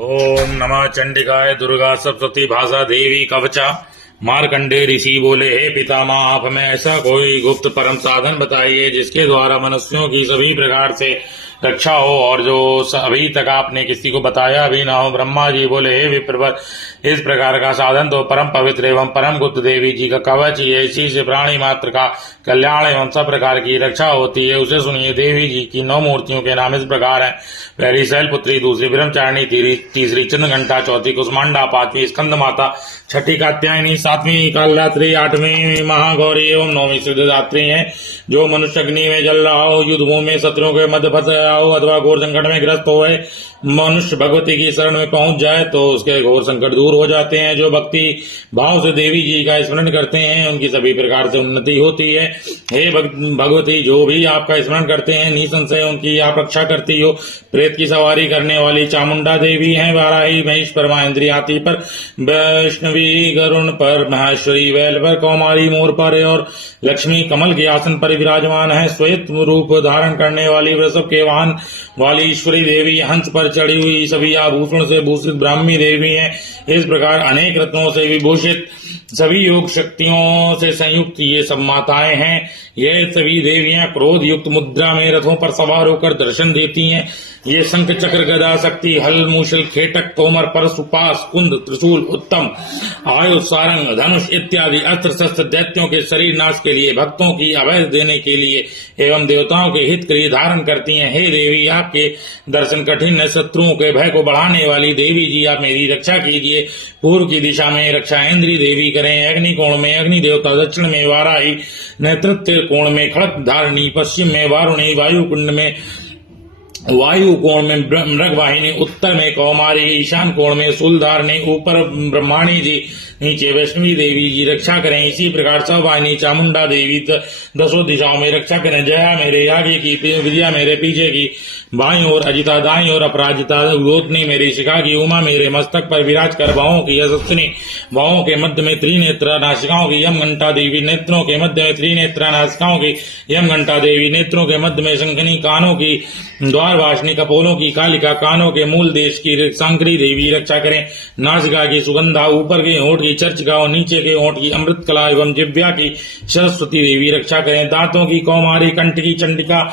ओम नमः चंडिकाय दुर्गा सप्तती भाषा देवी कवचा। मार्कंडे ऋषि बोले, हे पितामह, आप हमें ऐसा कोई गुप्त परम साधन बताइए जिसके द्वारा मनुष्यों की सभी प्रकार से रक्षा हो और जो अभी तक आपने किसी को बताया भी ना हो। ब्रह्मा जी बोले, हे विप्रवर, इस प्रकार का साधन तो परम पवित्र एवं परम गुप्त देवी जी का कवच ही है। इसी से प्राणी मात्र का कल्याण एवं सब प्रकार की रक्षा होती है। उसे सुनिए। देवी जी की 9 मूर्तियों के नाम इस प्रकार हैं। पहली शैलपुत्री, दूसरी ब्रह्मचारिणी, तीसरी चंद्रघंटा, चौथी कुसमांडा, 5वीं स्कंद माता, 6ठी कात्यायनी, 7वीं कालरात्रि, 8वीं महागौरी एवं 9वीं सिद्धदात्री है। जो मनुष्य अग्नि में जल रहा हो, युद्धभूमि में शत्रुओं के मध्य फंस गया हो अथवा घोर संकट में ग्रस्त हो, मनुष्य भगवती की शरण में पहुंच जाए तो उसके घोर संकट दूर हो जाते हैं। जो भक्ति भाव से देवी जी का स्मरण करते हैं उनकी सभी प्रकार से उन्नति होती है। हे भगवती, जो भी आपका स्मरण करते हैं निसंशय उनकी आप रक्षा करती हो। प्रेत की सवारी करने वाली चामुंडा देवी हैं। वाराही महिष पर, महेंद्री हाथी पर, वैष्णवी गरुण पर, महेश्वरी बैल पर, कौमारी मोर पर और लक्ष्मी कमल के आसन पर विराजमान है। श्वेत रूप धारण करने वाली वृषभ के वाहन वाली ईश्वरी देवी, हंस पर चढ़ी हुई सभी आभूषण से भूषित ब्राह्मी देवी हैं। इस प्रकार अनेक रत्नों से विभूषित सभी योग शक्तियों से संयुक्त ये सब माताएं हैं। ये सभी देवियां क्रोध युक्त मुद्रा में रथों पर सवार होकर दर्शन देती हैं। ये शंख चक्र गदा शक्ति हल मूषल खेटक तोमर परशु पास कुंद त्रिशूल उत्तम आयु सारंग धनुष इत्यादि अस्त्र शस्त्र दैत्यों के शरीर नाश के लिए, भक्तों की अभय देने के लिए एवं देवताओं के हित के लिए धारण करती हैं। हे देवी, आपके दर्शन कठिन है। शत्रुओं के भय को बढ़ाने वाली देवी जी, आप मेरी रक्षा कीजिए। पूर्व की दिशा में रक्षा इंद्री देवी करें, अग्नि कोण में अग्नि देवता, दक्षिण में वाराही, नेतृत्व कोण में खड़क धारणी, पश्चिम में वारुणी, वायु कुंड में वायु कोण में मृगवाहिनी, उत्तर में कौमारी, ईशान कोण में सूलधारणी, ऊपर ब्रह्माणी जी, नीचे वैष्णवी देवी जी रक्षा करें। इसी प्रकार सवाहिनी चामुंडा देवी 10 दिशाओं में रक्षा करें। जया मेरे आगे की, विजया मेरे पीछे की, बाईं ओर अजिता, दाईं ओर अपराजिता, गोतनी मेरी शिखा की, उमा मेरे मस्तक पर विराज कर, बाहों की यशस्विनी, बाहों के मध्य में त्रिनेत्रा, नासिकाओं की यम घंटा देवी, नेत्रों के मध्य में त्रिनेत्रा, नासिकाओं की यम घंटा देवी, नेत्रों के मध्य में शंखनी, कानों की द्वारवासिनी, कपोलों की कालिका, कानों के मूल देश की सांकरी देवी रक्षा करें। नासिका की सुगंधा, ऊपर के होंठ की चर्चिका और नीचे के होंठ की अमृत कला एवं जिव्या की सरस्वती देवी रक्षा करें। दांतों की कौमारी, कंठ की चंडिका,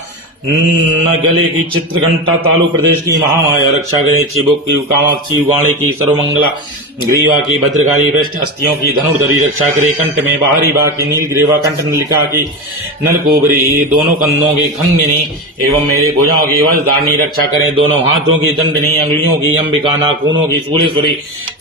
गले की चित्रघंटा, तालु प्रदेश की महामाया रक्षा करें। चिबुक की कामाक्षी, वाणी की सर्वमंगला, ग्रीवा की भद्रकाली, पृष्ठ अस्थियों की धनुर्धरी रक्षा करे। कंठ में बाहरी भाग की नीलग्रीवा, कंठ नलिका की नलकुबरी, दोनों कंधों की खंगिनी एवं मेरे भुजाओं की वज्रधारणी रक्षा करें। दोनों हाथों की दंडनी, अंगुलियों की अंबिका, नाखूनों की शूलेश्वरी,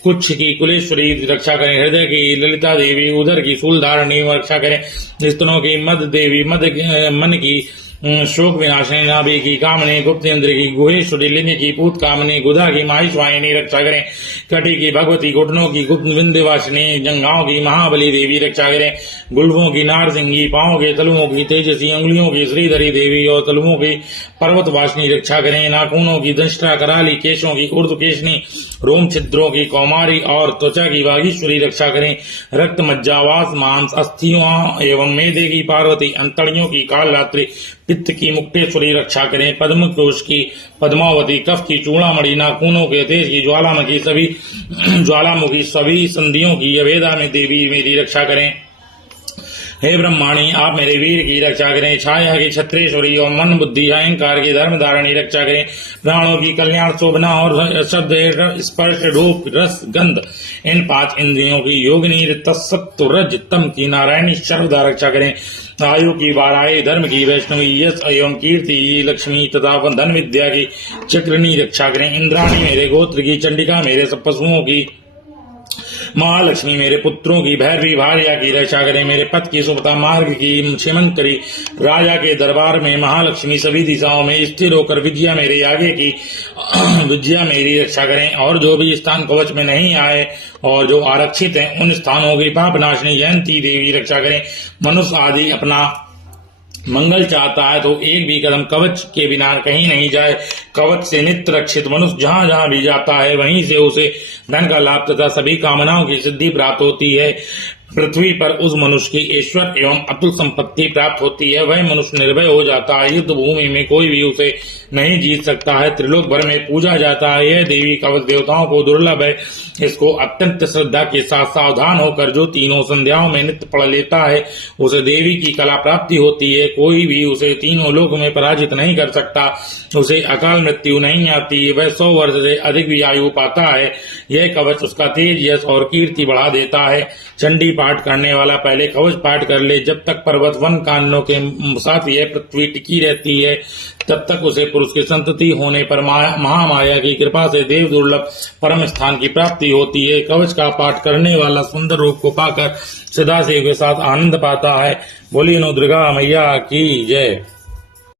कुछ की कुलेश्वरी रक्षा करें। हृदय की ललिता देवी, उदर की शूलधारणी रक्षा करें। स्तनों की मद देवी, मन की शोक विनाशिनी, नाभि की कामनी, गुप्त इंद्र की गुहेश्वरी, लिंग की पूत कामनी, गुदा की माहिष्वाहिनी रक्षा करें। कटी की भगवती, घुटनों की गुप्त विंध्यवासिनी, जंघाओं की महाबली देवी रक्षा करें। गुल्बों की नारसिंगी, पांवों के तलुओं की तेजसी, अंगुलियों की श्रीधरी देवी और तलुओं की पर्वतवासिनी रक्षा करें। नाखूनों की दंष्ट्रा कराली, केशों की ऊर्ध्वकेशनी, रोम छिद्रों की कौमारी और त्वचा की वागीश्वरी रक्षा करें। रक्त मज्जावास, मांस, अस्थियों एवं मेदे की पार्वती, अंतड़ियों की कालरात्रि, पित्त की मुक्तेश्वरी रक्षा करें। पद्म कोश की पद्मावती, कफ की चूड़ामणि, नाखूनों के तेज की ज्वालामुखी, सभी संधियों की अभेदा में देवी मेरी रक्षा करें। हे ब्रह्माणी, आप मेरे वीर की रक्षा करें। छाया की छत्रेश्वरी और मन बुद्धि अहंकार की धर्म धारणी रक्षा करें। प्राणों की कल्याण शोभना और शब्द स्पर्श रूप रस गंध, इन 5 इंद्रियों की योगिनी तत्सत्व रज तम की नारायणी सर्वदा रक्षा करें। आयु की वाराही, धर्म की वैष्णवी, यश एवं कीर्ति लक्ष्मी तथा धन विद्या की चक्रनी रक्षा करें। इंद्राणी मेरे गोत्र की, चंडिका मेरे सब पशुओं की, महालक्ष्मी मेरे पुत्रों की, भैरवी भार्या की रक्षा करें। मेरे पथ की सुपता, मार्ग की क्षमंकरी, राजा के दरबार में महालक्ष्मी सभी दिशाओं में स्थिर होकर विजया मेरे आगे की, विजया मेरी रक्षा करें। और जो भी स्थान कवच में नहीं आए और जो आरक्षित हैं उन स्थानों की पाप नाशनी जयंती देवी रक्षा करें। मनुष्य आदि अपना मंगल चाहता है तो एक भी कदम कवच के बिना कहीं नहीं जाए। कवच से नित्य रक्षित मनुष्य जहां जहां भी जाता है वहीं से उसे धन का लाभ तथा सभी कामनाओं की सिद्धि प्राप्त होती है। पृथ्वी पर उस मनुष्य की ईश्वर एवं अतुल संपत्ति प्राप्त होती है। वह मनुष्य निर्भय हो जाता है। युद्ध भूमि में कोई भी उसे नहीं जीत सकता है। त्रिलोक भर में पूजा जाता है। यह देवी कवच देवताओं को दुर्लभ है। इसको अत्यंत श्रद्धा के साथ सावधान होकर जो तीनों संध्याओं में नित्य पढ़ लेता है उसे देवी की कला प्राप्ति होती है। कोई भी उसे तीनों लोक में पराजित नहीं कर सकता। उसे अकाल मृत्यु नहीं आती। वह 100 वर्ष से अधिक भी आयु पाता है। यह कवच उसका तेज, यश और कीर्ति बढ़ा देता है। चंडी पाठ करने वाला पहले कवच पाठ कर ले। जब तक पर्वत वन काननों के साथ यह पृथ्वी टिकी रहती है तब तक उसे पुरुष की संतति होने पर महामाया की कृपा से देव दुर्लभ परम स्थान की प्राप्ति होती है। कवच का पाठ करने वाला सुंदर रूप को पाकर सदा शिव के साथ आनंद पाता है। बोलिए नो दुर्गा मैया की जय।